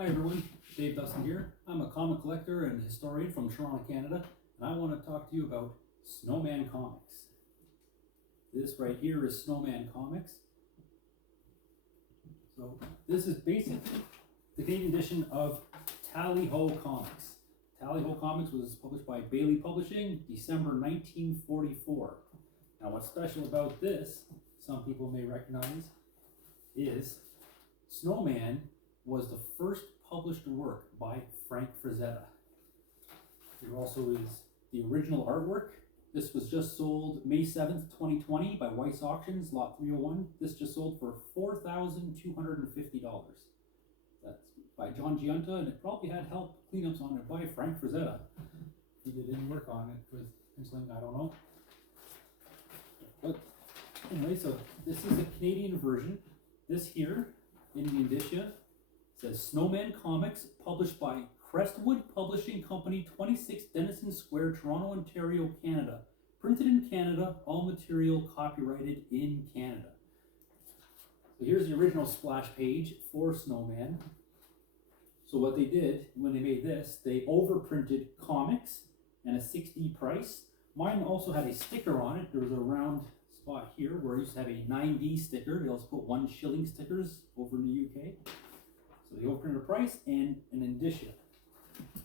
Hi everyone, Dustin here. I'm a comic collector and historian from Toronto, Canada, and I want to talk to you about Snowman Comics. This right here is Snowman Comics. So this is basically the Canadian edition of Tally Ho Comics. Tally Ho Comics was published by Baily Publishing, December 1944. Now what's special about this, some people may recognize, is Snowman was the first published work by Frank Frazetta. There also is the original artwork. This was just sold May 7th, 2020 by Weiss Auctions, lot 301. This just sold for $4,250. That's by John Giunta, and it probably had help cleanups on it by Frank Frazetta. He did any work on it with penciling, I don't know. But anyway, so this is a Canadian version. This here in the indicia says Snowman Comics, published by Crestwood Publishing Company, 26 Denison Square, Toronto, Ontario, Canada. Printed in Canada, all material copyrighted in Canada. So here's the original splash page for Snowman. So what they did when they made this, they overprinted comics and a 6D price. Mine also had a sticker on it. There was a round spot here where I used to have a 9D sticker. They also put 1 shilling stickers over in the UK. So they overprinted a price and an indicia.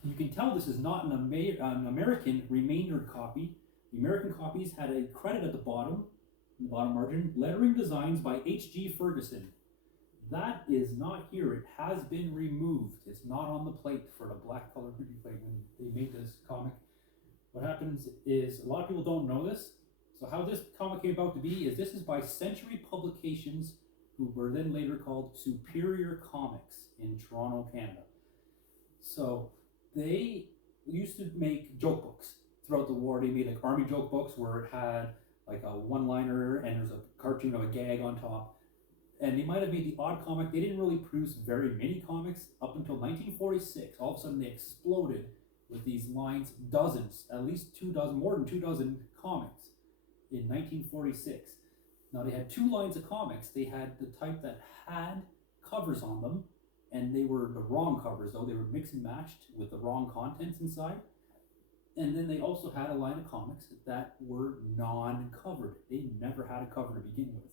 You can tell this is not an American remaindered copy. The American copies had a credit at the bottom, in the bottom margin, lettering designs by H.G. Ferguson. That is not here. It has been removed. It's not on the plate for the black color printing plate when they made this comic. What happens is, a lot of people don't know this. So how this comic came about to be is this is by Century Publications, who were then later called Superior Comics in Toronto, Canada. So they used to make joke books throughout the war. They made like army joke books where it had like a one-liner and there's a cartoon of a gag on top. And they might have made the odd comic. They didn't really produce very many comics up until 1946. All of a sudden they exploded with these lines, dozens, at least 2 dozen, more than 2 dozen comics in 1946. Now they had 2 lines of comics. They had the type that had covers on them, and they were the wrong covers though. They were mixed and matched with the wrong contents inside. And then they also had a line of comics that were non-covered. They never had a cover to begin with.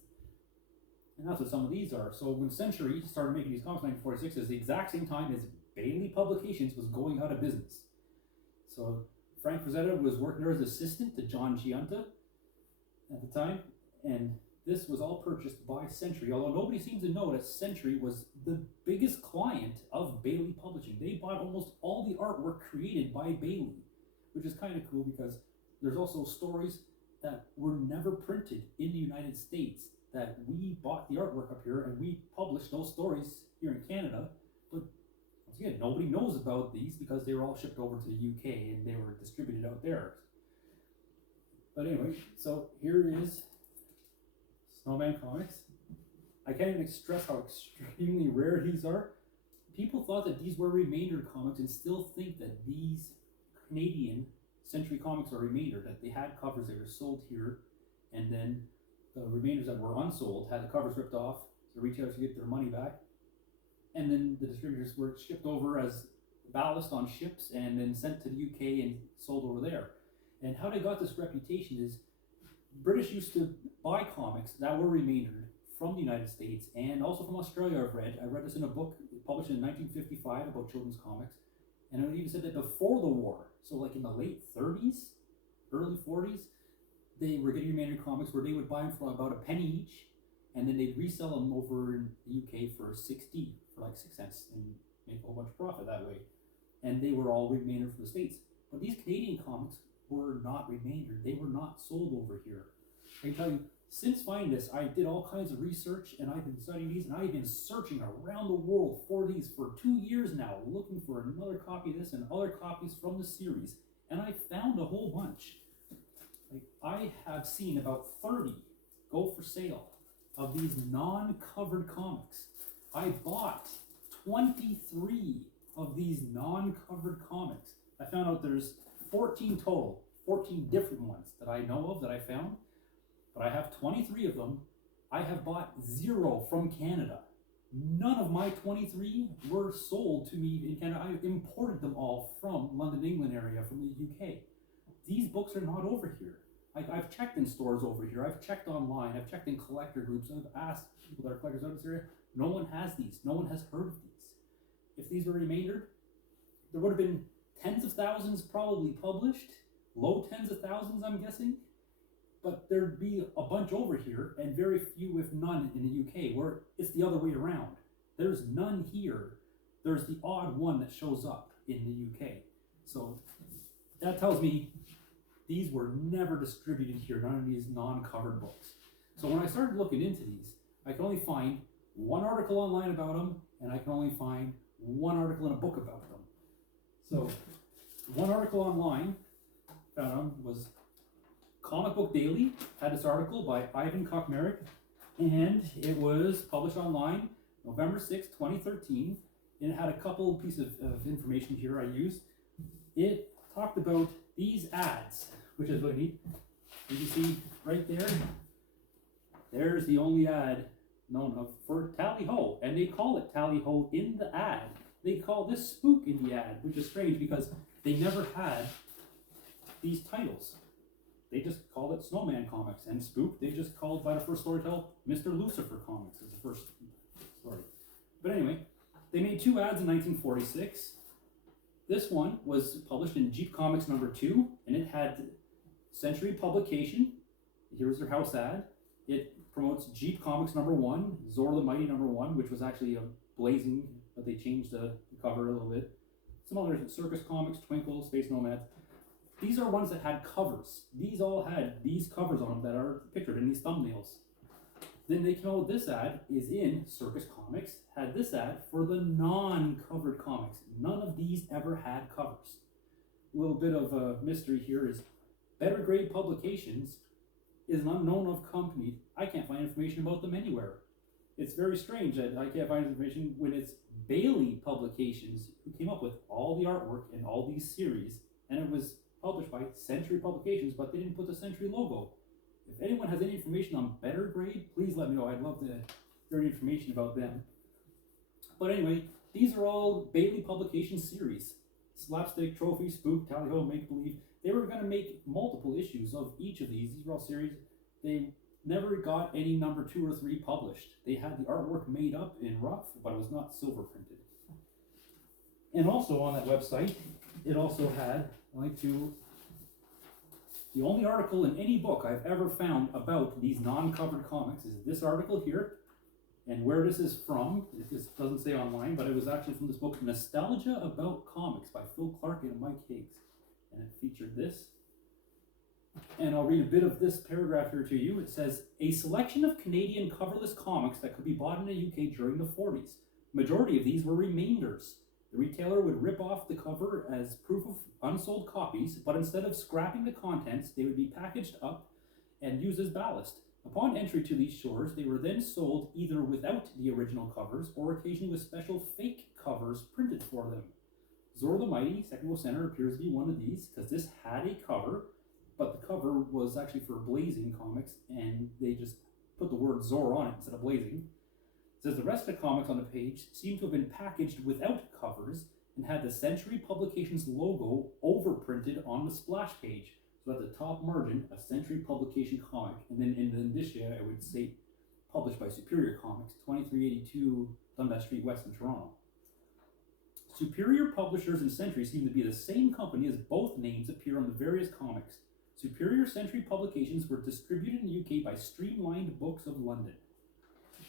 And that's what some of these are. So when Century started making these comics in 1946, is the exact same time as Baily Publications was going out of business. So Frank Frazetta was working there as assistant to John Giunta at the time, and this was all purchased by Century, although nobody seems to know that Century was the biggest client of Baily Publishing. They bought almost all the artwork created by Baily, which is kind of cool because there's also stories that were never printed in the United States that we bought the artwork up here and we published those stories here in Canada. But once again, nobody knows about these because they were all shipped over to the UK and they were distributed out there. But anyway, so here is Snowman Comics. I can't even stress how extremely rare these are. People thought that these were remaindered comics and still think that these Canadian Century comics are remaindered, that they had covers that were sold here, and then the remainders that were unsold had the covers ripped off, so the retailers could get their money back, and then the distributors were shipped over as ballast on ships and then sent to the UK and sold over there. And how they got this reputation is British used to buy comics that were remaindered from the United States and also from Australia. I read this in a book published in 1955 about children's comics, and it even said that before the war, so like in the late 30s, early 40s, they were getting remaindered comics where they would buy them for about a penny each, and then they'd resell them over in the UK for 6D, for like 6 cents, and make a whole bunch of profit that way. And they were all remaindered for the States. But these Canadian comics were not remaindered. They were not sold over here. I can tell you, since finding this, I did all kinds of research, and I've been studying these, and I've been searching around the world for these for 2 years now, looking for another copy of this and other copies from the series, and I found a whole bunch. Like, I have seen about 30 go for sale of these non-covered comics. I bought 23 of these non-covered comics. I found out there's 14 total, 14 different ones that I know of that I found, but I have 23 of them. I have bought 0 from Canada. None of my 23 were sold to me in Canada. I imported them all from London, England area, from the UK. These books are not over here. I've checked in stores over here. I've checked online. I've checked in collector groups. I've asked people that are collectors out of this area. No one has these. No one has heard of these. If these were remaindered, there would have been tens of thousands probably published. Low tens of thousands, I'm guessing. But there'd be a bunch over here and very few, if none, in the UK, where it's the other way around. There's none here. There's the odd one that shows up in the UK. So that tells me these were never distributed here, none of these non-covered books. So when I started looking into these, I could only find one article online about them, and I can only find one article in a book about them. So one article online found them was Comic Book Daily had this article by Ivan Kokmeric, and it was published online November 6, 2013, and it had a couple pieces of information here I used. It talked about these ads, which is really neat. As you see right there, there's the only ad known of for Tally Ho, and they call it Tally Ho in the ad. They call this Spook in the ad, which is strange because they never had these titles. They just called it Snowman Comics, and Spook they just called by the first storyteller Mr. Lucifer Comics as the first story. But anyway, they made two ads in 1946. This one was published in Jeep Comics #2, and it had Century Publication. Here's their house ad. It promotes Jeep Comics #1, Zor the Mighty #1, which was actually a blazing, but they changed the cover a little bit. Some other Circus Comics, Twinkle, Space Nomads. These are ones that had covers. These all had these covers on them that are pictured in these thumbnails. Then they came out with this ad, is in Circus Comics, had this ad for the non-covered comics. None of these ever had covers. A little bit of a mystery here is Better Grade Publications is an unknown of company. I can't find information about them anywhere. It's very strange that I can't find information when it's Baily Publications who came up with all the artwork in all these series, and it was published by Century Publications, but they didn't put the Century logo. If anyone has any information on Better Grade, please let me know. I'd love to hear any information about them. But anyway, these are all Baily Publications series. Slapstick, Trophy, Spook, Tally Ho, Make Believe. They were going to make multiple issues of each of these. These were all series. They never got any #2 or 3 published. They had the artwork made up in rough, but it was not silver printed. And also on that website, it also had a link to the only article in any book I've ever found about these non-covered comics is this article here. And where this is from, this doesn't say online, but it was actually from this book, Nostalgia About Comics by Phil Clark and Mike Higgs. And it featured this. And I'll read a bit of this paragraph here to you. It says, a selection of Canadian coverless comics that could be bought in the UK during the 40s. Majority of these were remainders. The retailer would rip off the cover as proof of unsold copies, but instead of scrapping the contents, they would be packaged up and used as ballast. Upon entry to these shores, they were then sold either without the original covers or occasionally with special fake covers printed for them. Zor the Mighty, second row center, appears to be one of these because this had a cover, but the cover was actually for Blazing Comics, and they just put the word Zor on it instead of Blazing. It says the rest of the comics on the page seem to have been packaged without covers and had the Century Publications logo overprinted on the splash page. So at the top margin, a Century Publication comic, and then in the indicia, it would say published by Superior Comics, 2382 Dundas Street West in Toronto. Superior Publishers and Century seem to be the same company as both names appear on the various comics. Superior Century Publications were distributed in the UK by Streamlined Books of London.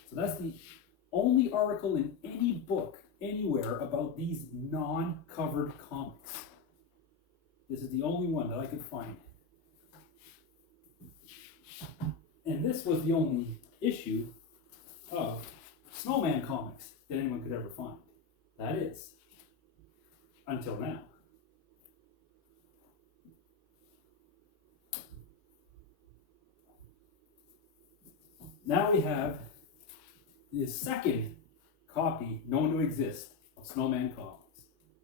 So that's the only article in any book anywhere about these non-covered comics. This is the only one that I could find. And this was the only issue of Snowman Comics that anyone could ever find. That is, until now. Now we have the second copy known to exist of Snowman Comics.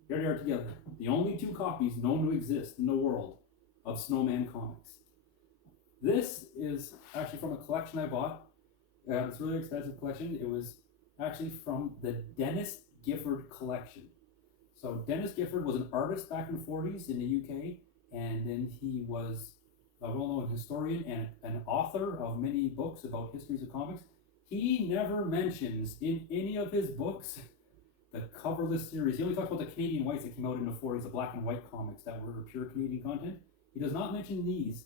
Here they are together. The only 2 copies known to exist in the world of Snowman Comics. This is actually from a collection I bought. It's a really expensive collection. It was actually from the Dennis Gifford collection. So Dennis Gifford was an artist back in the 40s in the UK, and then he was a well-known historian and an author of many books about histories of comics. He never mentions in any of his books the coverless series. He only talks about the Canadian whites that came out in the 40s, the black and white comics that were pure Canadian content. He does not mention these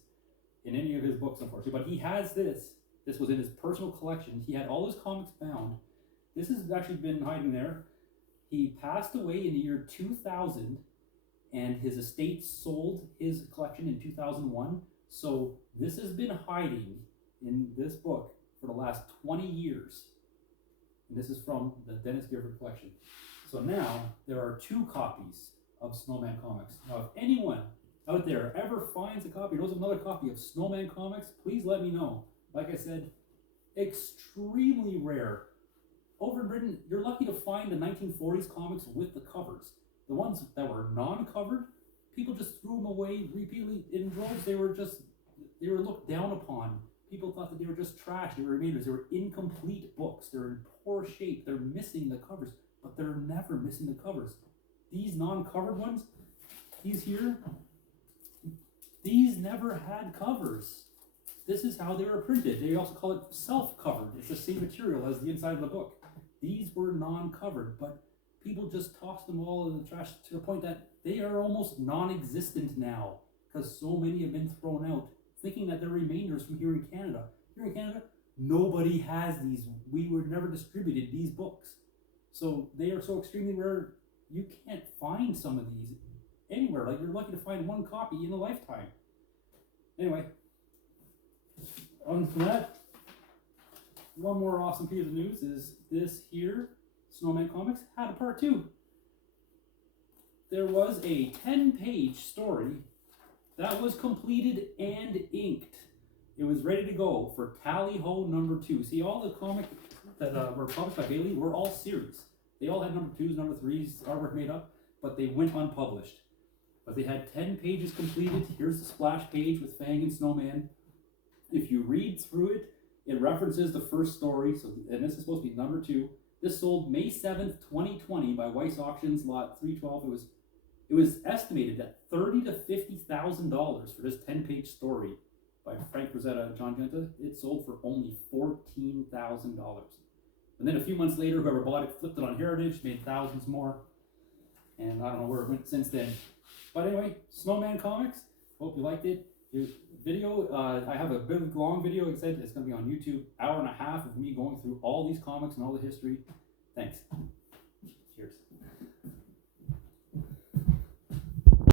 in any of his books, unfortunately, but he has this. This was in his personal collection. He had all his comics bound. This has actually been hiding there. He passed away in the year 2000, and his estate sold his collection in 2001. So this has been hiding in this book for the last 20 years. And this is from the Dennis Gifford collection. So now there are 2 copies of Snowman Comics. Now, if anyone out there ever finds a copy, knows another copy of Snowman Comics, please let me know. Like I said, extremely rare. Over in Britain, you're lucky to find the 1940s comics with the covers. The ones that were non-covered, people just threw them away repeatedly in droves. They were looked down upon. People thought that they were just trash. They were remainders. They were incomplete books. They're in poor shape. They're missing the covers, but they're never missing the covers. These non-covered ones, these here, these never had covers. This is how they were printed. They also call it self-covered. It's the same material as the inside of the book. These were non-covered, but people just tossed them all in the trash to the point that they are almost non-existent now because so many have been thrown out, thinking that they're remainders from here in Canada. Here in Canada, nobody has these. We were never distributed these books. So they are so extremely rare, you can't find some of these anywhere. Like, you're lucky to find 1 copy in a lifetime. Anyway, on from that, one more awesome piece of news is this here, Snowman Comics had a part 2. There was a 10-page story that was completed and inked. It was ready to go for Tally Ho #2. See, all the comics that were published by Baily were all series. They all had #2s, #3s, artwork made up, but they went unpublished. But they had 10 pages completed. Here's the splash page with Fang and Snowman. If you read through it, it references the first story, and this is supposed to be #2. This sold May 7th, 2020 by Weiss Auctions, lot 312. It was estimated at $30,000 to $50,000 for this 10-page story by Frazetta and John Giunta. It sold for only $14,000. And then a few months later, whoever bought it flipped it on Heritage, made thousands more. And I don't know where it went since then. But anyway, Snowman Comics. Hope you liked it. Video, I have a big long video. Like I said, it's going to be on YouTube. 1.5 hours of me going through all these comics and all the history. Thanks.